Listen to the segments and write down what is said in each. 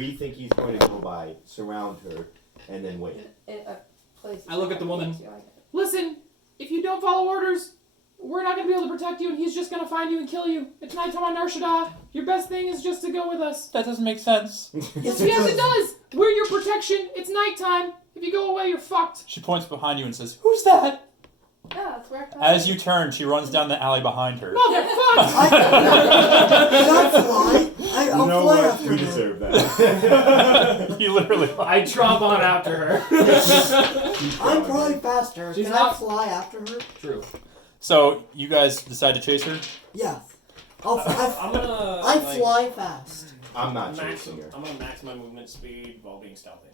we think he's going to go by, surround her, and then wait. I look at the woman. Listen, if you don't follow orders, we're not going to be able to protect you, and he's just going to find you and kill you. It's nighttime on Nar Shaddaa. Your best thing is just to go with us. That doesn't make sense. Yes, it does. We're your protection. It's nighttime. If you go away, you're fucked. She points behind you and says, "Who's that?" Yeah, that's where As you turn, she runs down the alley behind her. Motherfucker! I'll fly after her. We deserve that. You literally. I tromp on after her. I'm probably faster. She's Can not- I fly after her? True. So, you guys decide to chase her? Yeah. I'm gonna. I fly fast. I'm not chasing her. I'm gonna max my movement speed while being stealthy.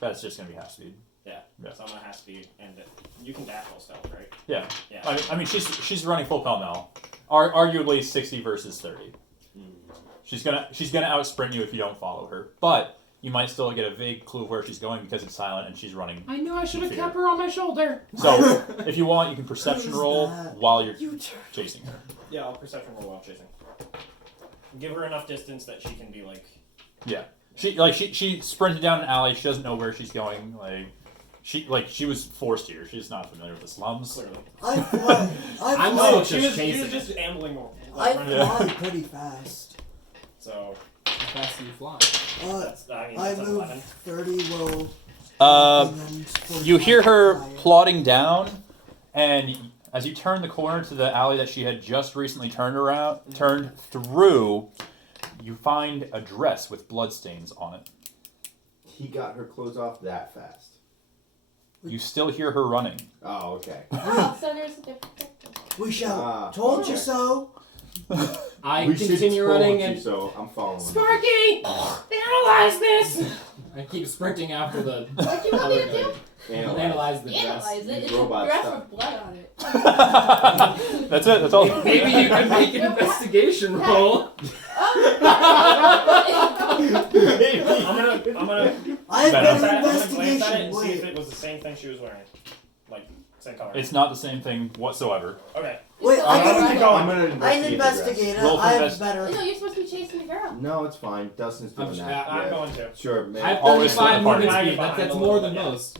That's just going to be half speed. Yeah. So I'm gonna half speed, and you can dash while stealth, right? Yeah. Yeah. I mean, she's running full pell-mell. Arguably 60 versus 30. She's gonna out sprint you if you don't follow her, but you might still get a vague clue of where she's going because it's silent and she's running. I knew I should have kept her on my shoulder. So if you want, you can perception roll while you're chasing her. Yeah, I'll perception roll while chasing. Give her enough distance that she can be like. Yeah, she sprinted down an alley. She doesn't know where she's going. She was forced here. She's not familiar with the slums. Clearly. I'm No, still she was chasing. just ambling. I running. fly pretty fast. So. How fast do you fly? I move 11. 30 roll. You hear her plodding down, and as you turn the corner to the alley that she had just recently turned through, you find a dress with bloodstains on it. He got her clothes off that fast. You still hear her running. Oh, okay. Oh, so there's a different. We shall. Told you so. I we continue should running told you and so. I'm following. Sparky, analyze this. I keep sprinting after the. What do you want me to do? Analyze the dress. Analyze it. It's a Robot dress stuff. with blood on it. That's it. That's all. Maybe you can make an investigation roll. I'm gonna. I have Better. better I'm gonna glance at it investigation. and see if Wait. it was the same thing she was wearing. Like, same color. It's not the same thing whatsoever. Okay. Wait, I'm I gonna can investigate investigate it. Roll for I have invest- better. No, you're supposed to be chasing the girl. the dress. No, it's fine. Dustin's doing I'm that. I'm Yeah. going to. Sure, man. I have Always 35 split movement apart. speed. That's more than most.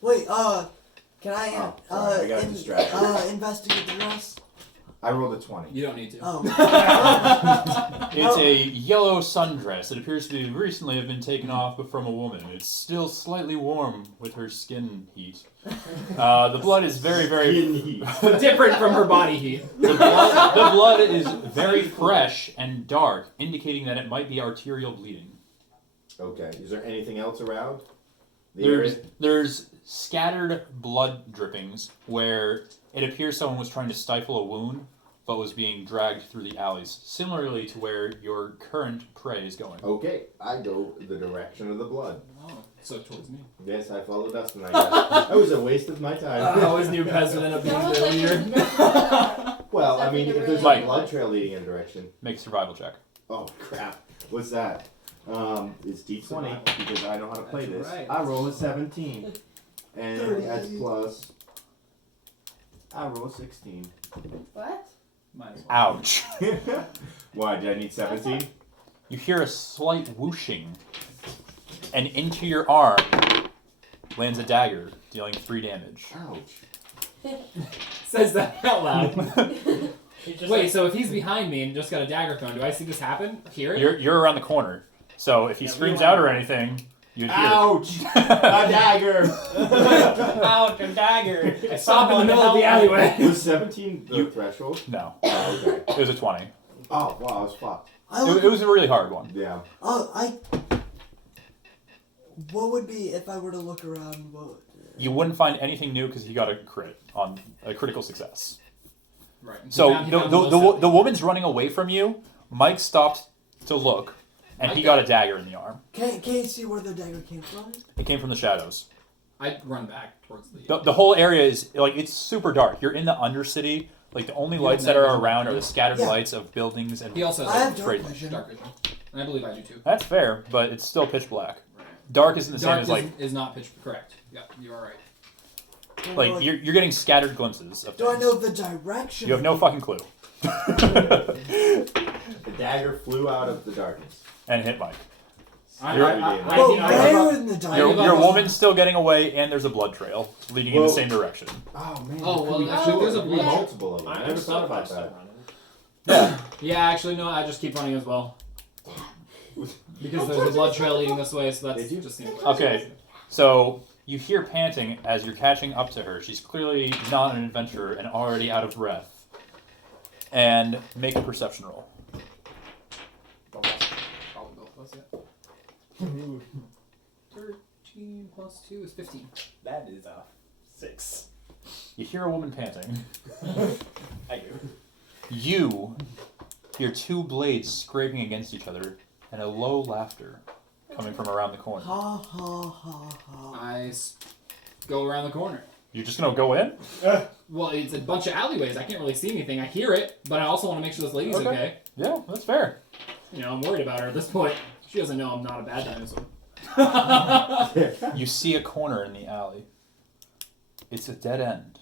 Wait, can I Oh, sorry, I got distracted. investigate the dress? I rolled a 20. You don't need to. Oh. It's a yellow sundress. It appears to recently have been taken off from a woman. It's still slightly warm with her skin heat. The blood is very, very Different from her body heat. the blood is very fresh and dark, indicating that it might be arterial bleeding. Okay. Is there anything else around? There's scattered blood drippings where it appears someone was trying to stifle a wound, but was being dragged through the alleys, similarly to where your current prey is going. Okay, I go the direction of the blood. Oh, so towards me. Yes, I follow Dustin. I guess. That was a waste of my time. I always knew Pez would end up being That was the like leader. Well, I mean, if there's a blood trail leading in a direction. Make a survival check. Oh crap! What's that? It's D20 because I know how to play That's this. right. I roll a 17, and that's plus. I roll a 16. What? Might as well. Ouch. Why did I need 17? You hear a slight whooshing, and into your arm lands a dagger, dealing 3 damage. Ouch! Says that out loud. He just Wait, like, so if he's behind me and just got a dagger thrown, do I see this happen? Hear it? You're around the corner, so if he Yeah, screams we out want- or anything, you'd hear. Ouch! A dagger! Ouch, a dagger! I stop in the middle of the alleyway. Was 17 the threshold? No, Oh, okay. it was a 20. Oh wow, I was fucked. It was a really hard one. Yeah. What would be if I were to look around? You wouldn't find anything new because he got a crit on a critical success. Right. So He found the woman's running away from you. Mike stopped to look, and he got a dagger in the arm. Can you see where the dagger came from? It came from the shadows. I run back towards the. The whole area is like it's super dark. You're in the Undercity. Like the only You lights have that night are vision. around are the scattered Yeah. lights of buildings and. He also has I have dark dark vision. dark vision, and I believe I do too. That's fair, but it's still pitch black. Dark isn't the same Dark as like is not pitch correct. Yeah, you are right. like you're getting scattered glimpses of Do I things. know the direction? You have no fucking clue. The dagger flew out of the darkness. and hit Mike. Well, where in the Your diagram? woman's still getting away, and there's a blood trail leading in the Well- same direction. Oh man. Oh, well, Could be- actually, there's a could be blood- multiple of them. I never thought about that. Yeah, actually, no, I just keep running as well. Because there's a blood trail leading this way, so that's Did you? just seems like Okay. So you hear panting as you're catching up to her. She's clearly not an adventurer and already out of breath. And make a perception roll. Probably both of us, yeah. 13 plus 2 is 15. That is 6. You hear a woman panting. I do. You hear two blades scraping against each other and a low laughter coming from around the corner. Ha ha ha ha. Go around the corner. You're just gonna go in? Well, it's a bunch of alleyways. I can't really see anything. I hear it, but I also want to make sure this lady's Okay. okay. Yeah, that's fair. You know, I'm worried about her at this point. She doesn't know I'm not a bad dinosaur. You see a corner in the alley. It's a dead end.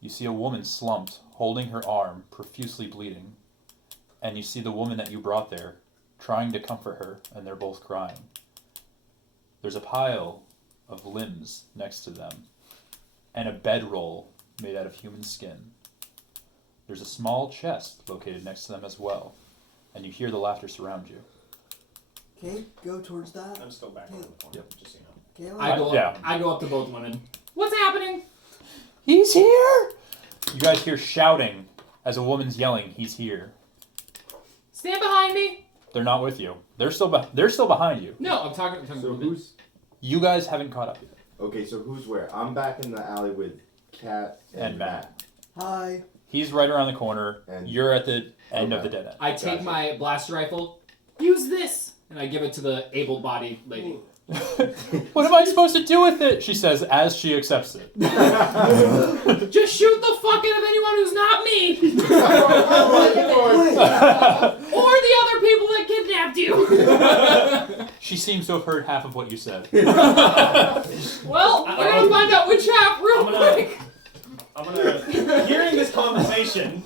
You see a woman slumped, holding her arm, profusely bleeding. And you see the woman that you brought there, trying to comfort her, and they're both crying. There's a pile of limbs next to them, and a bedroll made out of human skin. There's a small chest located next to them as well, and you hear the laughter surround you. Okay, go towards that. I'm still back on the corner, Yep. just so you know. Caleb. I go up to both women. What's happening? He's here! You guys hear shouting as a woman's yelling, "He's here." Stand behind me. They're not with you. They're still behind you. No, I'm talking So to women. who's You guys haven't caught up yet. okay? So who's where? I'm back in the alley with Kat And Matt. Hi. He's right around the corner. And- You're at the end of Okay. the dead end. I take Gotcha. my blaster rifle. Use this, and I give it to the able-bodied lady. What am I supposed to do with it? She says as she accepts it. Just shoot the fuck out of anyone who's not me, Wait, or the other people that kidnapped you. She seems to have heard half of what you said. Well, we're gonna find out which half real quick. I'm gonna, hearing this conversation,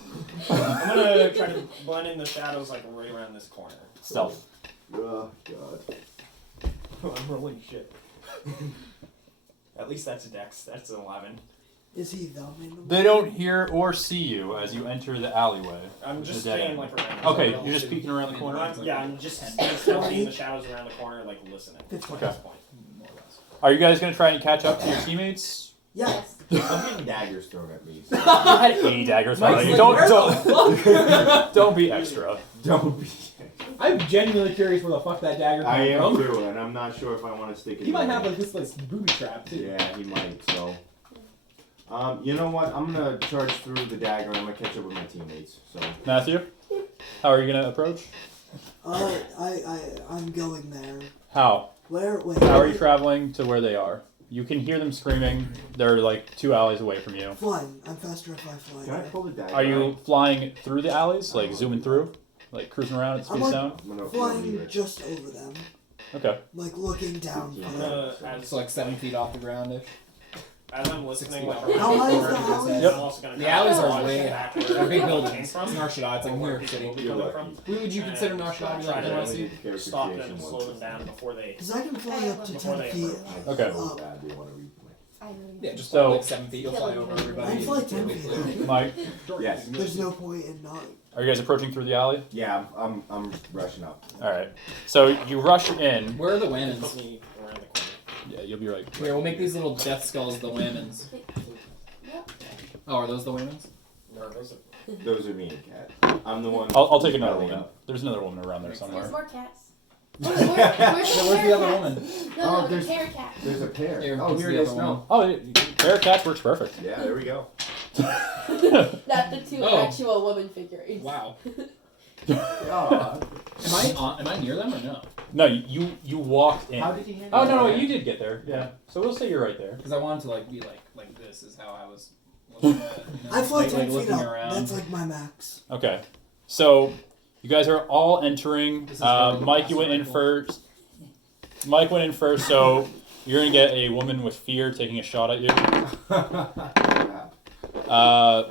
I'm gonna try to blend in the shadows like right around this corner. Stealth. Oh god. I'm rolling shit. At least that's a dex. That's an 11. is he the main? They don't hear or see you as you enter the alleyway. I'm just The dead staying end. like around. Okay, you're just peeking around the corner? I'm just stealthy in the shadows around the corner, like listening. Fifteen. At this point. Are you guys going to try and catch up to your teammates? Yes. I'm getting daggers thrown at me. So You had 80 daggers thrown at you. Don't be extra. don't be. I'm genuinely curious where the fuck that dagger came I am from. too, and I'm not sure if I want to stick it. He might in have there. like this like booby trap too. Yeah, he might. So, you know what? I'm gonna charge through the dagger. I'm gonna catch up with my teammates. So, Matthew, how are you going to approach? I'm going there. How? Where? Wait. How are you traveling to where they are? You can hear them screaming. They're like 2 alleys away from you. Flying. I'm faster if I fly. can I pull the dagger? Are you flying through the alleys, like zooming through, like cruising around at speed I'm of like- sound? I'm gonna Flying just over them, Okay. like looking down. Yeah. from them. It's like 7 feet off the ground. As I'm listening, 60 like How high is the alley? Yep. I'm also gonna The alleys are watch way back they're where big it buildings. came It's from. New York City. It's like New York Where City. people You're coming lucky. from. Who would you consider And Nar Shaddaa? try Like to NYC? stop them and slow them down before they. Cause I can fly up to Before 10 they feet. Okay. So bad they want to read I know. Yeah, just So- like 7 feet. You'll fly over everybody. I fly 10 feet. Mike, Yes. There's no point in not. are you guys approaching through the alley? Yeah, I'm rushing up. All right. So you rush in. Where are the Put whammons? me around the corner. Yeah, you'll be right. Here, we'll make these little death skulls the whammons. Oh, are those the whammons? No, those are. Those are me and Kat. I'm the one. I'll take another belly woman. up. There's another woman around there somewhere. There's more cats. Where's the other woman? No, Oh, the there's- pair cat. There's a pair. Here, Oh, here's here the it is. other No. one. Oh, pair of cats works perfect. Yeah, there we go. Not the two Oh. actual woman figurines. Wow. Aw. Am I near them or no? No, you walked in. How did he handle Oh no, that? you did get there. Yeah. So we'll say you're right there. Because I wanted to like be like this is how I was. Looking at it, you know? I fly Like 10 feet looking up. around. That's like my max. Okay. So you guys are all entering. This is where the Mike, you went in rifle. first. Mike went in first, so you're gonna get a woman with fear taking a shot at you.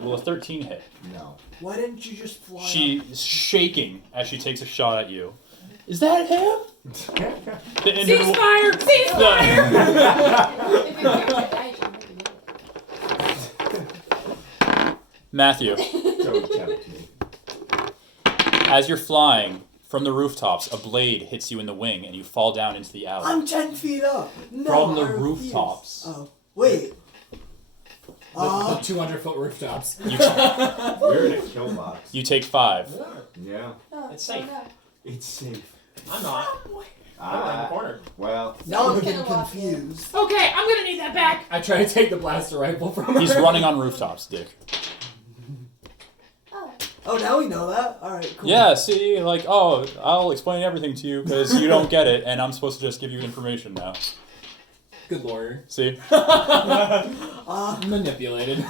Will a 13 hit? No. Why didn't you just fly? She's shaking as she takes a shot at you. Is that him? The injured wo- Ceasefire! Ceasefire! Matthew, Don't tempt me. as you're flying from the rooftops, a blade hits you in the wing and you fall down into the alley. I'm 10 feet up. No, From the I refuse. rooftops. Oh, wait. The 200-foot rooftops. We're in a kill box. You take 5. Yeah, It's safe. it's safe. I'm not. I'm around the corner. Well, now I'm You're getting gonna walk in. confused. Okay, I'm gonna need that back. I try to take the blaster rifle from her. He's running on rooftops, Dick. Oh, now we know that? Alright, cool. Yeah, see, like, oh, I'll explain everything to you because you don't get it, and I'm supposed to just give you information now. Good lawyer. See? Manipulated.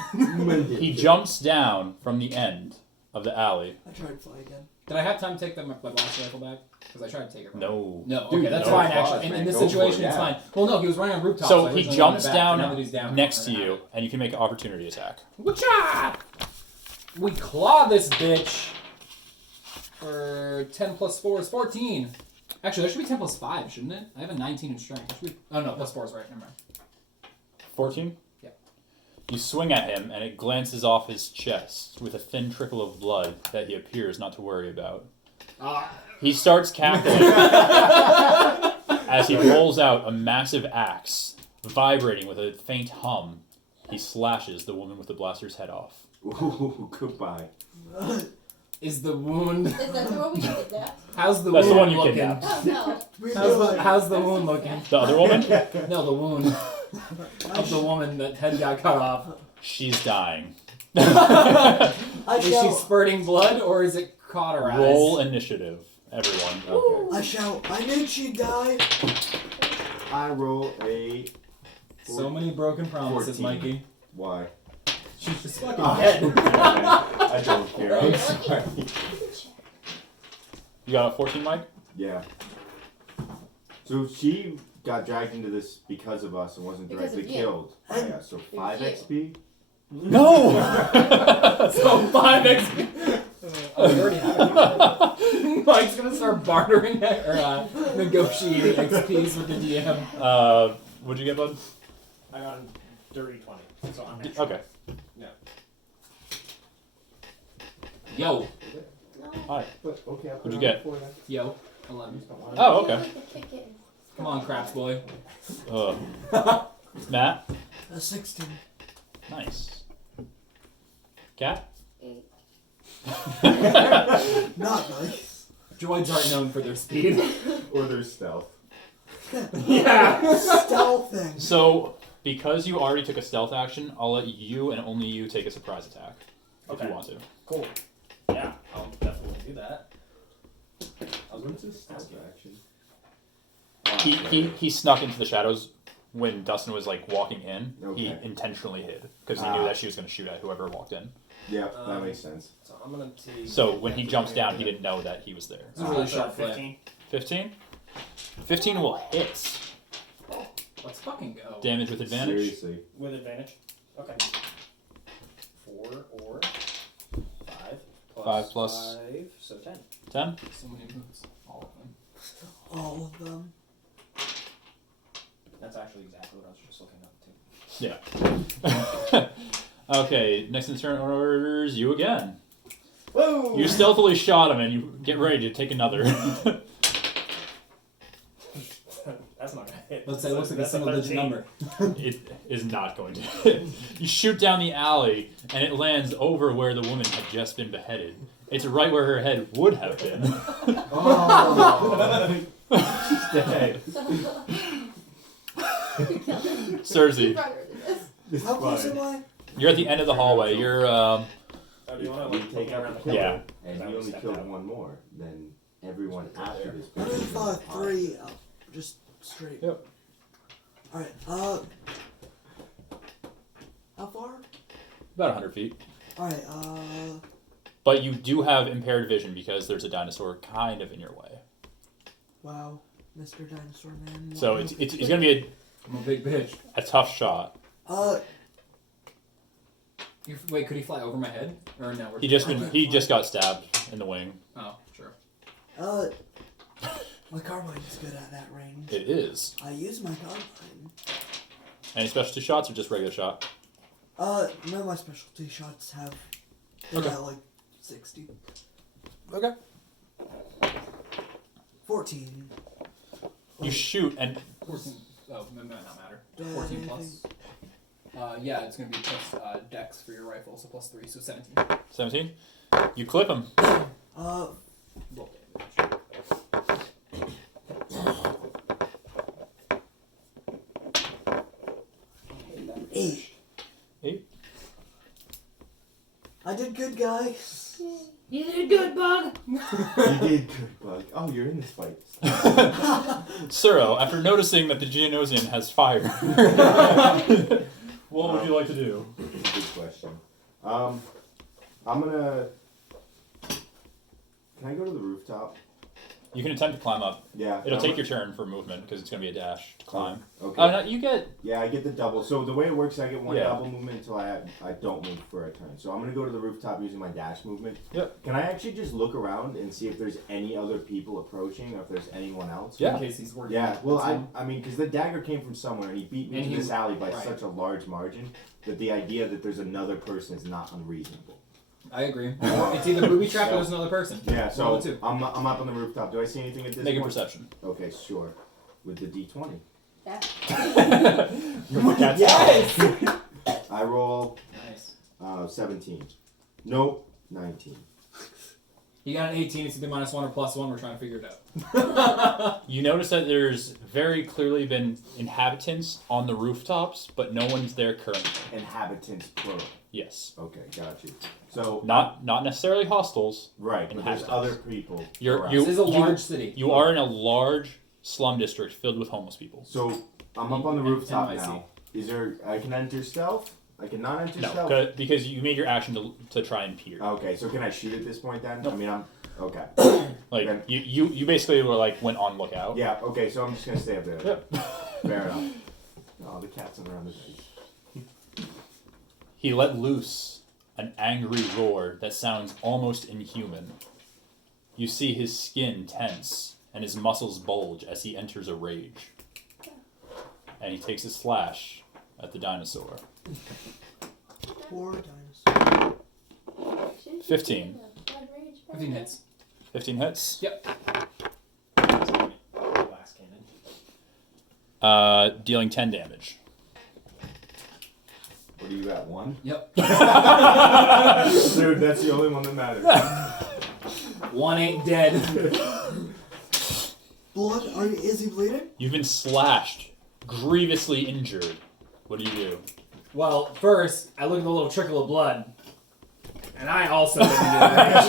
He jumps down from the end of the alley. I tried to fly again. Did I have time to take my blaster rifle back? Because I tried to take it. No. No, Dude, okay, that's no fine flaws, actually. man. In this Go for it, situation, it's yeah. fine. Well, no, he was running on rooftops. So I he originally jumps wanted it back, but now down that he's down next to I don't you, have it. and you can make an opportunity attack. Whatcha? We claw this bitch for 10 plus 4 is 14. Actually, that should be 10 plus 5, shouldn't it? I have a 19 in strength. That should be... Oh no, plus 4 is right. Never mind. 14? Yeah. You swing at him, and it glances off his chest with a thin trickle of blood that he appears not to worry about. He starts cackling as he pulls out a massive axe, vibrating with a faint hum. He slashes the woman with the blaster's head off. ooh, goodbye. Is the wound... Is that the one we did that? How's the That's the wound one you looking? kidnapped. Oh no. How's the wound looking? The other woman? No, the wound of the woman that head got cut off. She's dying. I Is she shout, spurting blood or is it cauterized? Roll initiative, everyone. Okay. I shout, I knew she'd die. I roll a. So many broken promises, 14. Mikey. Why? She's just fucking Oh, dead. I don't care. I'm sorry. You got a 14, Mike? Yeah. So she got dragged into this because of us and wasn't Because directly of you. killed by us. So 5 you. XP? No! So 5 XP. Oh, we already have it. Mike's gonna start bartering or negotiating XPs with the DM. What'd you get, bud? I got a dirty 20. So I'm next. Okay. Yo, Hi. Okay, What'd you get? yo, 11. Oh, okay. Come on, craps boy. Matt? A 16. Nice. Cat? 8. Not nice. Droids aren't known for their speed. Or there's stealth. Yeah. Stealthing. So, because you already took a stealth action, I'll let you and only you take a surprise attack. If Okay. you want to. Cool. Yeah, I'll definitely do that. What's his stealth action? He snuck into the shadows when Dustin was like walking in. He Okay. intentionally hid because he knew that she was going to shoot at whoever walked in. Yeah, that makes sense. So I'm gonna take. So when he jumps down, he didn't know that he was there. This is a really sharp flip. 15. 15? 15 will hit. Let's fucking go. Damage with advantage. Seriously. With advantage. Okay. 4 or 5 plus 5 plus 5, so 10. 10? So many moves. All of them. All of them. That's actually exactly what I was just looking up too. Yeah. Okay, next in turn orders you again. Whoa! You stealthily shot him and you get ready to take another. That's not gonna hit. Let's say it looks like a That's single digit 13. number. It is not going to hit. You shoot down the alley and it lands over where the woman had just been beheaded. It's right where her head would have been. Oh. She's dead. Cersei, This How close fine. am I? you're at the end of the hallway. You're Do you wanna We like, take take out around the the killer, Yeah. and That we was only stepped killed out. one more. Then everyone after this. I'm person in is 5-3. Just straight. Yep. Alright, how far? about 100 feet. Alright, But you do have impaired vision because there's a dinosaur kind of in your way. wow. Mr. Dinosaur Man. So it's going to be I'm a big bitch. a tough shot. Wait, could he fly over my head? Or no? He just got stabbed in the wing. Oh, sure. My carbine's good at that range. It is. I use my carbine. Any specialty shots or just regular shot? None of my specialty shots have. They're Okay. at like 60. Okay. 14. You shoot and 14. Oh, that might not matter. Do I have 14 anything? plus. Yeah, it's gonna be plus dex for your rifle, so plus 3, so 17. 17. You clip him. Roll damage. Eight. 8. I did good, guys. You did good, Bug. You did good, Bug. Oh, you're in this fight. Suro, after noticing that the Geonosian has fire, what would you like to do? Good question. I'm gonna. Can I go to the rooftop? You can attempt to climb up. Yeah. It'll take your turn for movement because it's going to be a dash to climb. Okay. Oh, no, you get. Yeah, I get the double. So the way it works, I get one Yeah. double movement until I don't move for a turn. So I'm gonna go to the rooftop using my dash movement. Yep. Can I actually just look around and see if there's any other people approaching, or if there's anyone else? Yeah. In case he's working. Yeah. Well, That's him. I mean, because the dagger came from somewhere, and he beat me And to he- this alley by right. such a large margin that the idea that there's another person is not unreasonable. I agree. It's either booby trap or there's another person. Yeah. So Roll the two. I'm up on the rooftop. Do I see anything at this Make a point? perception. Okay, sure. With the D20. Yes! I roll Nice. 17. Nope, 19. You got an 18, it's either -1 or +1, we're trying to figure it out. You notice that there's very clearly been inhabitants on the rooftops, but no one's there currently. Inhabitants, plural. Yes. Okay, got you. So, Not necessarily hostiles. right, but there's Inhabitants. other people. You're- around. you- This is a large city. You are in a large slum district filled with homeless people. So, I'm up on the rooftop NYC. now. Is there, I can enter stealth? I cannot enter No, stealth? because you made your action to try and peer. Okay, so can I shoot at this point then? I mean, okay. Like Okay. you basically were like went on lookout. Yeah, okay, so I'm just gonna stay up there. Yep. Fair enough. Oh, the cat's around the bed. He let loose an angry roar that sounds almost inhuman. You see his skin tense and his muscles bulge as he enters a rage. And he takes his slash at the dinosaur. Poor dinosaur. 15. 15 hits. 15 hits. Yep. Glass cannon. Dealing 10 damage. What are you at, 1? Yep. Dude, that's the only one that matters. 1 ain't dead. Blood? Is he bleeding? You've been slashed, grievously injured. What do you do? Well, first, I look at the little trickle of blood. And I also didn't get rage.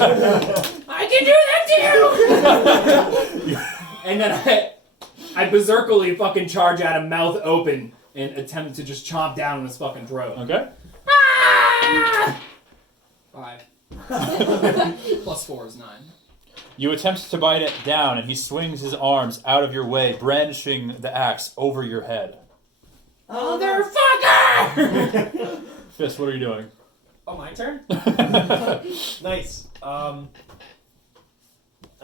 I can do that too! And then I berserkily fucking charge at him, mouth open, and attempt to just chomp down on his fucking throat. Okay. 5. +4 is 9. You attempt to bite it down, and he swings his arms out of your way, brandishing the axe over your head. Motherfucker! Fist, what are you doing? Oh, my turn? Nice. I'm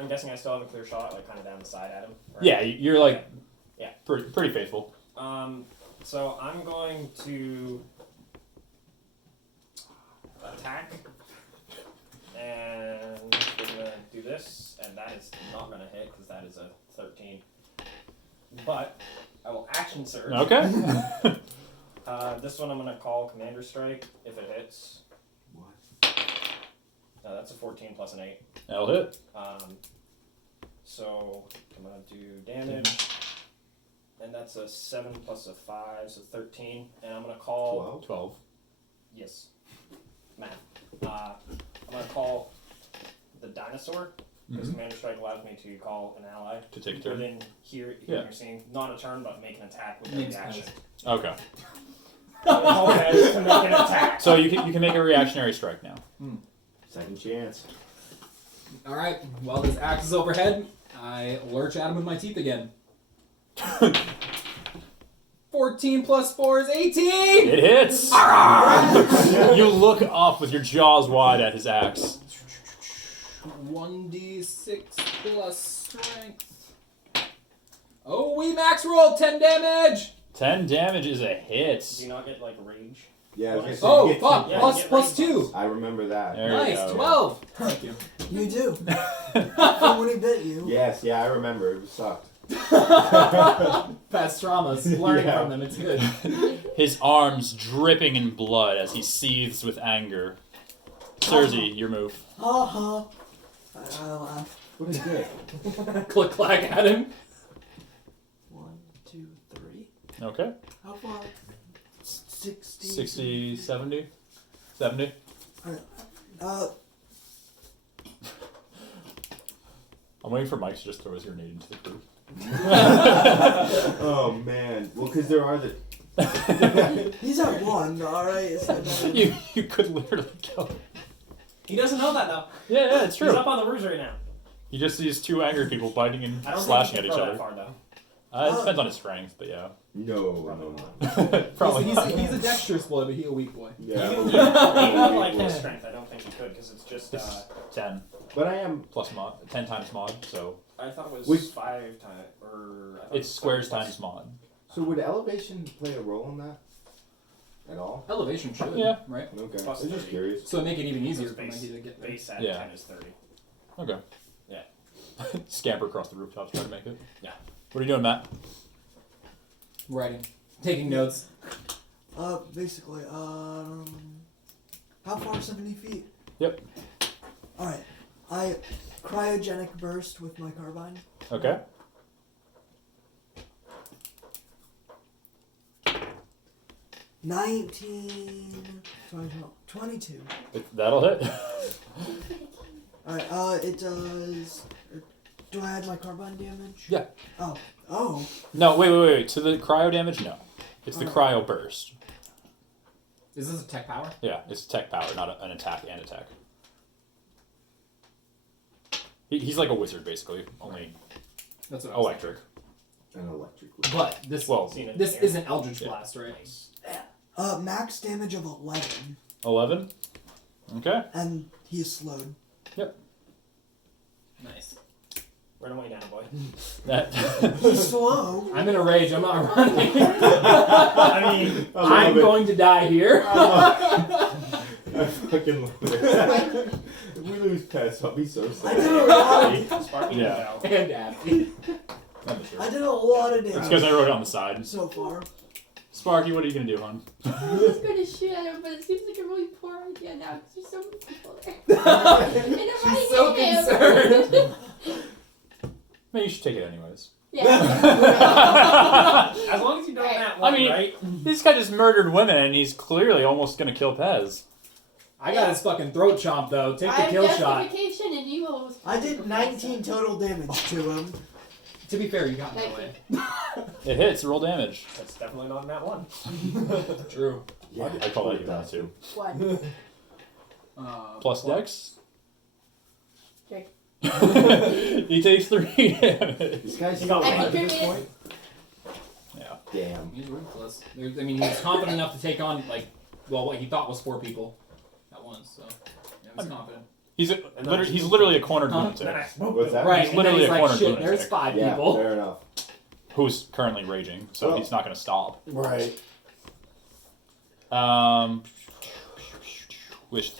guessing I still have a clear shot, like kind of down the side at him. Right? Yeah, you're like, Yeah. pretty faithful. So I'm going to attack, and we're gonna do this, and that is not gonna hit because that is a 13. But I will action surge. Okay. This one I'm gonna call Commander Strike if it hits. What? No, that's a 14 plus an 8. That'll hit. So I'm gonna do damage, and that's a 7 plus a 5, so 13. And I'm gonna call 12. yes, math. I'm gonna call the dinosaur because Mhm. Commander Strike allows me to call an ally To take a turn. within here. Yeah. You're seeing not a turn, but make an attack with Makes the action. sense. Okay. Okay, to make an attack. So you can make a reactionary strike now. Second chance. Alright, while this axe is overhead, I lurch at him with my teeth again. 14 plus 4 is 18! It hits. You look up with your jaws wide at his axe. 1d6 plus strength. Holy max roll, 10 damage. 10 damage is a hit. Do you not get like rage? Yeah. I was gonna say, Oh you get fuck! 10 Yeah, Plus you get plus range 2. bonus. I remember that. There you Nice, go. 12. Thank you. You do. From when he bit you. Yes, yeah, I remember. It sucked. Past traumas, learning Yeah. from them. It's good. His arms dripping in blood as he seethes with anger. Cersei, your move. Ha ha. I laugh. What is it? Click clack at him. 1, 2, 3. Okay. How far? 60. 60, 70? 70? I'm waiting for Mike to just throw his grenade into the crew. Oh man. Well, because there are the. He's at 1, alright? So You could literally kill him. He doesn't know that though. Yeah, it's He's true. up on the roofs right now. He just sees two angry people biting and I don't slashing think at he each can throw other. that far though. It depends on his strength, but yeah. No. Probably he's, not. he's a dexterous boy, but he's a weak boy. Yeah. Even with like his strength, I don't think he could because it's just. 10 But I am. plus mod, 10 times mod, so I thought it was Which- 5 times or. I thought it's it was squares 7 times mod. So would elevation play a role in that? At all? Elevation should. Yeah. Right. Okay. I Plus was just 30. curious. So make it even easier Plus for base- Mikey to get there. Base at Yeah. 10 is 30. Okay. Yeah. Scamper across the rooftops trying to make it. Yeah. What are you doing, Matt? Writing. Taking notes. basically, how far? 70 feet? Yep. Alright. I cryogenic burst with my carbine. Okay. Nineteen, 22. That'll hit. Alright, it does. Do I add my carbine damage? Yeah. Oh. No, wait. To the cryo damage, no. It's the cryo burst. Is this a tech power? Yeah, it's tech power, not an attack and attack. He's like a wizard, basically, only That's what I was electric. An electric. thinking. But this Well, Seen it this here. isn't Eldritch Yeah. Blast, right? Max damage of 11. 11. Okay. And he is slowed. Nice. Run away now, boy. That. He's slow. I'm in a rage. I'm not running. I mean, I'm going to die here. I fucking love it. If we lose Pets, I'll be so I did a sad. lot of, Sparky Yeah. yeah. And Abby. I did a lot of It's damage because I wrote it on the side. so far. Sparky, what are you gonna do, hon? I was going to shoot at him, but it seems like a really poor idea now because there's so many people there. And if She's I so hit him- concerned. Man, you should take it anyways. Yeah. As long as you don't Right. that one, I mean- right? This guy just murdered women, and he's clearly almost gonna kill Pez. I got his fucking throat chomp though. Take the I'm kill shot. justification and you almost. I did 19 total damage to him. To be fair, you got in Thank my way. It hits. Roll damage. That's definitely not in that one. True. Yeah, I call that you now too. One. Plus Dex. Okay. He takes 3 damage. This guy's You got so one. hard I at this think point. Yeah. Damn. He's ruthless. I mean, he was confident enough to take on what he thought was 4 people at once. So yeah, he was confident. He's literally a cornered Huh? lunatic What's that? Right. He's And literally then he's a like, cornered shit, lunatic. there's 5 Yeah, people. fair enough. who's currently raging, so Well- he's not gonna stop. Right. Wish go